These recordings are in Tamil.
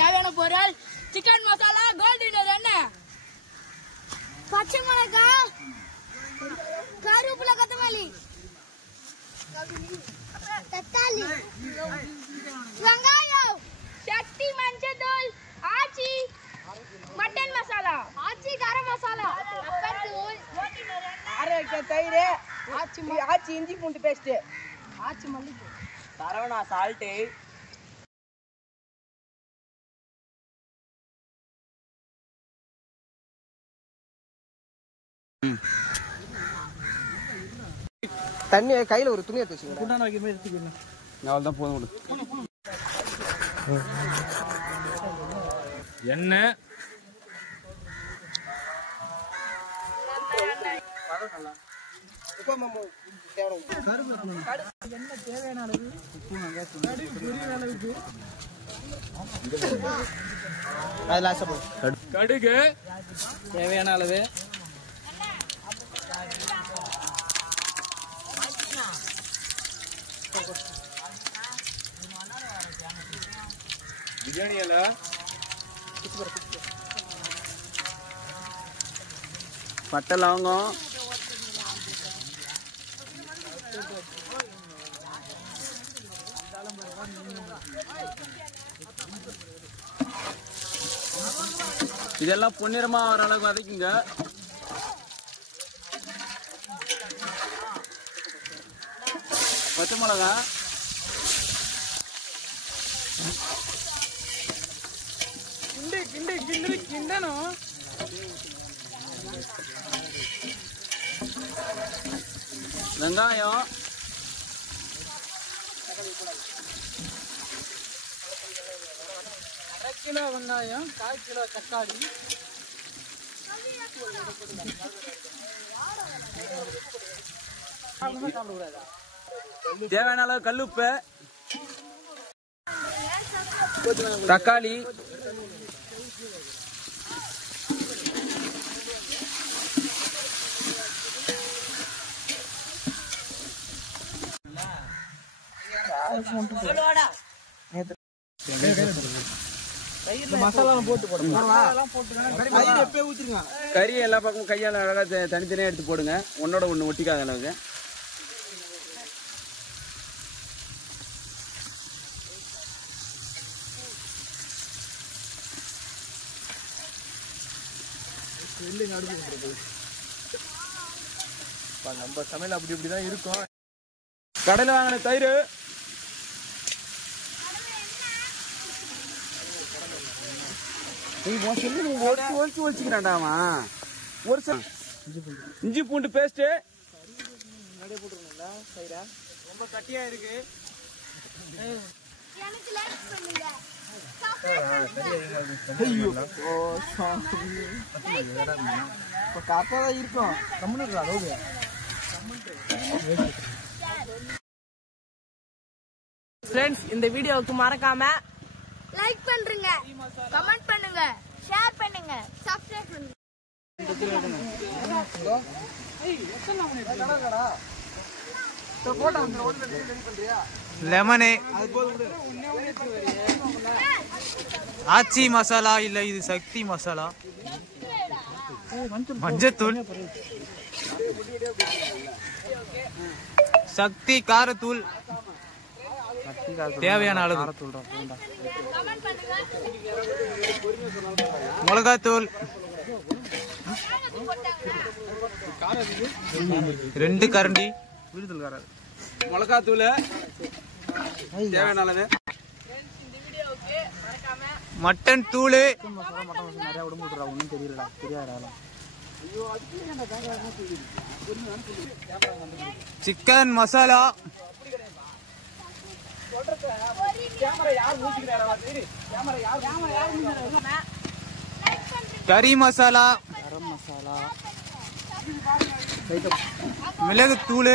தேவையான பொருள் சிக்கன் மசாலா, கோல்ட் வினர் எண்ணெய், பச்சை மிளகாய், கருவேப்பிலை, கொத்தமல்லி, தக்காளி, வெங்காயம், சக்தி, மஞ்சள் தூள், ஆச்சி, மட்டன் மசாலா, ஆச்சி கரம் மசாலா, தயிர், ஆச்சி இஞ்சி பூண்டு பேஸ்ட், ஆச்சி மல்லிகை, சரவணா சால்ட்டு, தண்ணி கையில ஒரு துணி எடுத்து வச்சுக்கோங்க. போதும். எண்ணெய், கடுகு தேவையான அளவு, பிரியாணி இலை, பட்டை, லவங்கம், இதெல்லாம் பொன்னிறமா வர அளவுக்கு வதக்குங்க. பச்சை மிளகா, கிண்டணும், வெங்காயம், அரை கிலோ வெங்காயம், 1/4 கிலோ தக்காளி, தேவையான அளவு கல்லுப்பு, தக்காளி, மசாலா போட்டு போடுங்க. கறி எல்லா பக்கமும் கையால அழகா தனித்தனியா எடுத்து போடுங்க, ஒன்னோட ஒண்ணு ஒட்டிக்காத அளவுக்கு. நம்ம சமையல் அப்படி இப்படிதான் இருக்கும். கடையில வாங்கின தயிர், ஒழிச்சுக்கிறாண்டாமா. ஒரு இஞ்சி பூண்டு பேஸ்ட், ரொம்ப கட்டியா இருக்கு. கரெக்டாதான் இருக்கும். ஃப்ரெண்ட்ஸ், இந்த வீடியோவுக்கு மறக்காம லைக் பண்றீங்க, கமெண்ட் பண்ணுங்க, ஷேர் பண்ணுங்க, சப்ஸ்கிரைப் பண்ணுங்க. லெமனு, ஆச்சி மசாலா இல்ல இது சக்தி மசாலா, மஞ்சத்தூள், சக்தி காரத்தூள், தேவையான அளவு, மிளகாத்தூள், 2 கரண்டி, மிளகாத்தூள், தேவையான அளவு, மட்டன் தூள், சிக்கன் மசாலா, கறி மசாலா, மிளகு தூள்,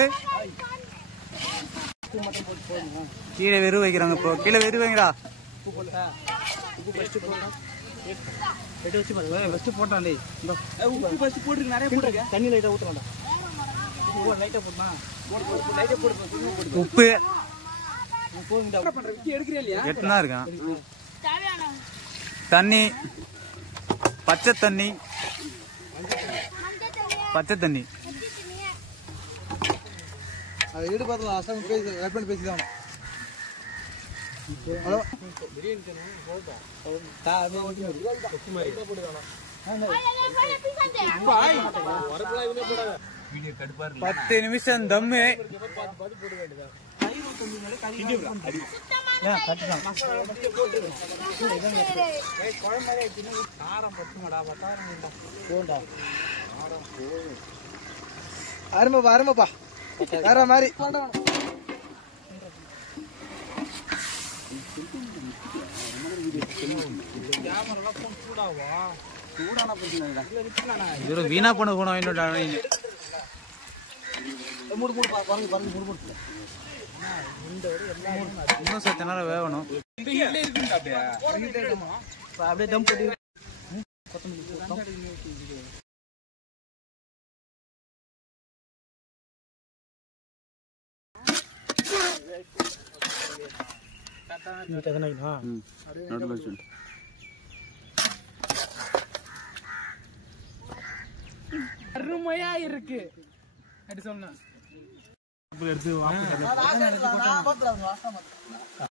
கீழே வெறு வைக்கிறாங்க. இப்போ கீழே வெறு வைங்கடா. வச்சு ஃபர்ஸ்ட் போட்டான்டே உப்பு ஃபர்ஸ்ட் போட்டுருக்கு, நிறைய போட்டுருக்கு. தண்ணி லைட்டா ஊத்த வேண்டாம். லைட்டா போடுமா லைட்டா போட்டு உப்பு என்ன பண்ற விக்கி எடுக்கறியா இல்லையா? எத்தனா இருக்கான். தண்ணி பச்சை தண்ணி பச்சை தண்ணி அதை ஈடு பார்த்தலாம். அசாமி பேசி ரெப்பன் பேசிதான். ஹலோ வீடியோ கடுப்பா இருக்கு. 10 நிமிஷம் தம்மு. அருமைப்பா அருமைப்பா வேற மாதிரி சூடான பிரச்சனை. இது வீணா போன போன வாங்கிட்டு இன்னும் சத்த நேரம் வேகணும். அப்படியே தம் போட்டு நடுவில் சொல்லு. அருமையா இருக்கு அப்படி சொன்னா